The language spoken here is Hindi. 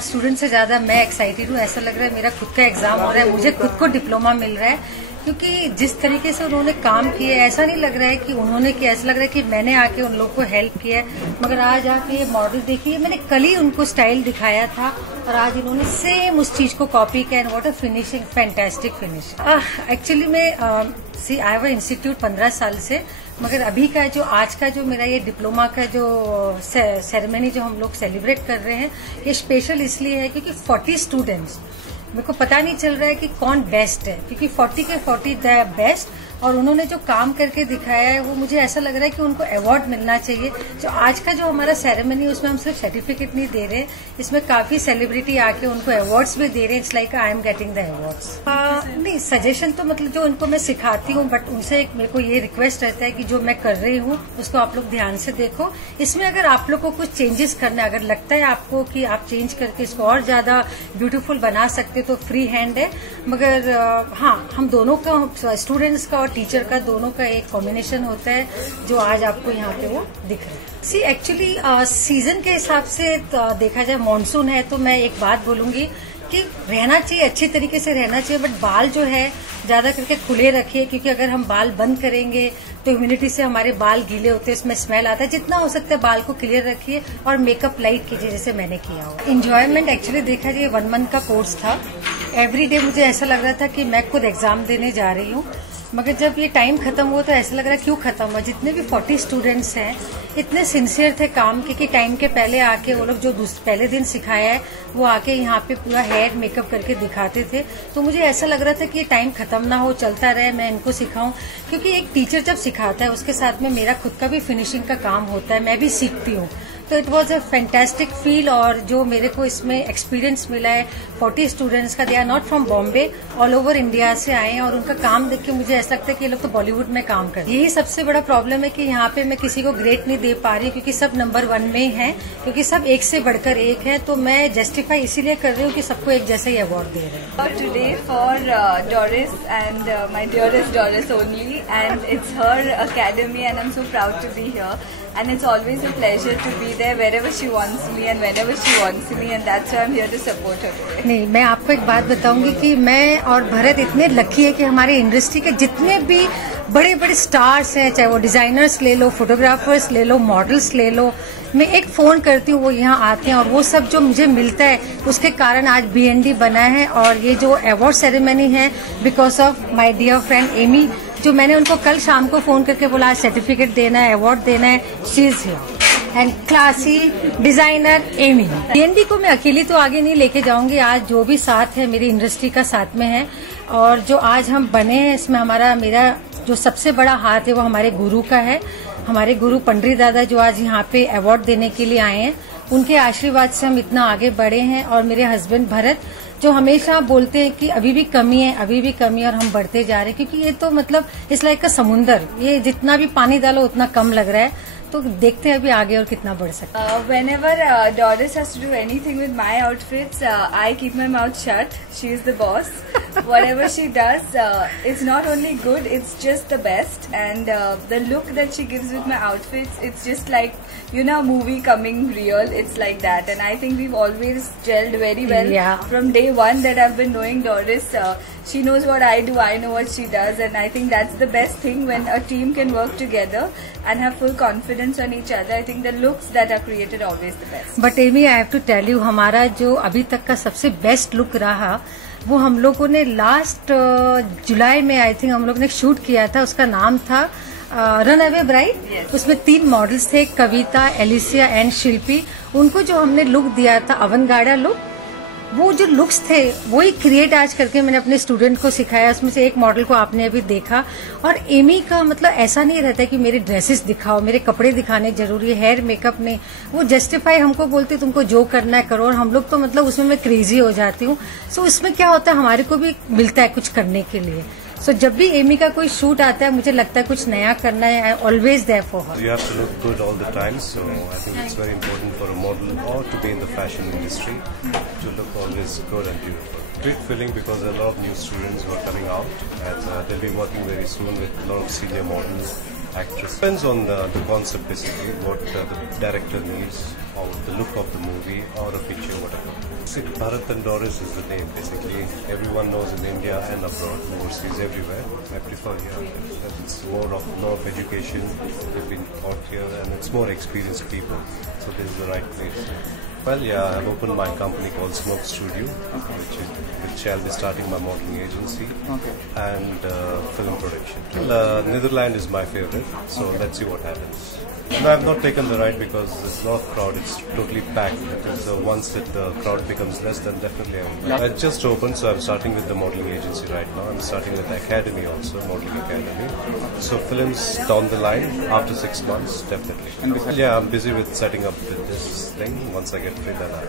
स्टूडेंट से ज्यादा मैं एक्साइटेड हूँ। ऐसा लग रहा है मेरा खुद का एग्जाम हो रहा है, मुझे खुद को डिप्लोमा मिल रहा है, क्योंकि जिस तरीके से उन्होंने काम किया है ऐसा नहीं लग रहा है कि उन्होंने किया, ऐसा लग रहा है कि मैंने आके उन लोग को हेल्प किया है। मगर आज आप ये मॉडल देखिए, मैंने कल ही उनको स्टाइल दिखाया था और आज इन्होंने सेम उस चीज को कॉपी किया। And what a finishing, fantastic finishing. Actually मैं आई हैव इंस्टीट्यूट 15 साल से, मगर अभी का जो आज का जो मेरा ये डिप्लोमा का जो सेरेमनी जो हम लोग सेलिब्रेट कर रहे हैं, ये स्पेशल इसलिए है क्योंकि 40 स्टूडेंट्स, मेरे को पता नहीं चल रहा है कि कौन बेस्ट है, क्योंकि 40 के 40 द बेस्ट, और उन्होंने जो काम करके दिखाया है वो मुझे ऐसा लग रहा है कि उनको अवार्ड मिलना चाहिए। जो आज का जो हमारा सेरेमनी है उसमें हम सिर्फ सर्टिफिकेट नहीं दे रहे, इसमें काफी सेलिब्रिटी आके उनको अवार्ड्स भी दे रहे हैं। It's like I am getting the awards. नहीं, सजेशन तो मतलब जो उनको मैं सिखाती हूँ, बट उनसे एक मेरे को ये रिक्वेस्ट रहता है कि जो मैं कर रही हूँ उसको आप लोग ध्यान से देखो। इसमें अगर आप लोग को कुछ चेंजेस करना है, अगर लगता है आपको कि आप चेंज करके इसको और ज्यादा ब्यूटीफुल बना सकते तो फ्री हैंड है। मगर हाँ, हम दोनों का, स्टूडेंट्स का और टीचर का, दोनों का एक कॉम्बिनेशन होता है जो आज आपको यहाँ पे वो दिख रहा है। सी एक्चुअली सीजन के हिसाब से देखा जाए, मानसून है तो मैं एक बात बोलूंगी कि रहना चाहिए, अच्छी तरीके से रहना चाहिए, बट बाल जो है ज्यादा करके खुले रखिए, क्योंकि अगर हम बाल बंद करेंगे तो ह्यूमिडिटी से हमारे बाल गीले होते हैं, उसमें स्मेल आता है। जितना हो सकता है बाल को क्लियर रखिए और मेकअप लाइट कीजिए जैसे मैंने किया हो। इंजॉयमेंट एक्चुअली देखा जाए 1 मंथ का कोर्स था। एवरी डे मुझे ऐसा लग रहा था कि मैं खुद एग्जाम देने जा रही हूँ, मगर जब ये टाइम खत्म हुआ तो ऐसा लग रहा है क्यों खत्म हुआ। जितने भी 40 स्टूडेंट्स हैं इतने सिंसियर थे काम के कि टाइम के पहले आके वो लोग जो पहले दिन सिखाया है वो आके यहाँ पे पूरा हेयर मेकअप करके दिखाते थे। तो मुझे ऐसा लग रहा था कि ये टाइम खत्म ना हो, चलता रहे, मैं इनको सिखाऊं, क्योंकि एक टीचर जब सिखाता है उसके साथ में मेरा खुद का भी फिनिशिंग का काम होता है, मैं भी सीखती हूँ। तो it was a fantastic feel. और जो मेरे को इसमें एक्सपीरियंस मिला है 40 स्टूडेंट्स का, they are not from Bombay, all over India से आए हैं, और उनका काम देख के मुझे ऐसा लगता है कि ये लोग तो बॉलीवुड में काम करते हैं। यही सबसे बड़ा प्रॉब्लम है कि यहाँ पे मैं किसी को ग्रेड नहीं दे पा रही, क्योंकि सब नंबर 1 में हैं, क्योंकि सब एक से बढ़कर एक है। तो मैं जस्टिफाई इसीलिए कर रही हूँ कि सबको एक जैसा ही अवार्ड दे रहे हैं। Today for Doris and my dearest Doris only, and it's her academy and I am so proud to be here, and it's always a pleasure to be there wherever she wants me and whenever she wants me, and that's why I'm here to support her today. नहीं, मैं आपको एक बात बताऊंगी कि मैं और भरत इतने लकी है कि हमारी इंडस्ट्री के जितने भी बड़े बड़े स्टार्स हैं, चाहे वो डिजाइनर्स ले लो, फोटोग्राफर्स ले लो, मॉडल्स ले लो, मैं एक फोन करती हूँ वो यहाँ आते हैं, और वो सब जो मुझे मिलता है उसके कारण आज BND बना है। और ये जो अवार्ड सेरेमनी है because of my dear friend Amy, जो मैंने उनको कल शाम को फोन करके बोला सर्टिफिकेट देना है, अवार्ड देना है, she is here and classy designer Amy. BND को मैं अकेली तो आगे नहीं लेके जाऊंगी, आज जो भी साथ है मेरी इंडस्ट्री का साथ में है, और जो आज हम बने हैं इसमें मेरा जो सबसे बड़ा हाथ है वो हमारे गुरु का है। हमारे गुरु पंडित दादा जो आज यहाँ पे अवार्ड देने के लिए आए हैं, उनके आशीर्वाद से हम इतना आगे बढ़े हैं। और मेरे हस्बैंड भरत जो हमेशा बोलते हैं कि अभी भी कमी है, अभी भी कमी है, और हम बढ़ते जा रहे हैं, क्योंकि ये तो मतलब इस लाइक का समुंदर, ये जितना भी पानी डालो उतना कम लग रहा है। तो देखते हैं अभी आगे और कितना बढ़ सकता है। Whenever Doris has to do anything with my outfits, I keep my mouth shut. She is the boss. Whatever she does, it's not only good, it's just the best. And the look that she gives with my outfits, it's just like, you know, a movie coming real. It's like that. And I think we've always gelled very well. Yeah. From day one that I've been knowing Doris. She knows what I do, I know what she does, and I think that's the best thing when a team can work together and have full confidence on each other. I think the looks that are created are always the best. But Amy, I have to tell you, हमारा जो अभी तक का सबसे बेस्ट लुक रहा वो हम लोगों ने लास्ट जुलाई में आई थिंक हम लोग ने शूट किया था। उसका नाम था रन अवे ब्राइड। Yes. उसमें 3 मॉडल्स थे, कविता, एलिसिया एंड शिल्पी। उनको जो हमने लुक दिया था अवनगार्डा लुक, वो जो लुक्स थे वही क्रिएट आज करके मैंने अपने स्टूडेंट को सिखाया। उसमें से एक मॉडल को आपने अभी देखा। और एमी का मतलब ऐसा नहीं रहता है कि मेरे ड्रेसेस दिखाओ, मेरे कपड़े दिखाने जरूरी है, हेयर मेकअप नहीं, वो जस्टिफाई हमको बोलते तुमको जो करना है करो, और हम लोग तो मतलब उसमें मैं क्रेजी हो जाती हूँ। सो इसमें क्या होता है, हमारे को भी मिलता है कुछ करने के लिए। सो जब भी एमी का कोई शूट आता है मुझे लगता है कुछ नया करना है, I always there for her. You have to look good all the time, so I think it's very important for a model or to be in the fashion industry to look always good and beautiful. Great feeling because there are a lot of new students who are coming out, and they'll be working very soon with a lot of senior models, actresses. Depends on the concept basically, what the director needs, or the look of the movie or a picture, whatever. See, Bharat and Doris is the name basically. Everyone knows in India and abroad, overseas, everywhere. I prefer here. It's more of education. We've been out here and it's more experienced people. So this is the right place. Well, yeah, I've opened my company called Smoke Studio, which I'll be starting my modeling agency and film production. Netherlands is my favorite, so let's see what happens. No, I've not taken the ride because there's a lot of crowd. It's totally packed. Because once the crowd becomes less, then definitely I will. I just opened, so I'm starting with the modeling agency right now. I'm starting with the academy also, modeling academy. So films down the line after 6 months, definitely. Yeah, I'm busy with setting up this thing. Once I get free, then I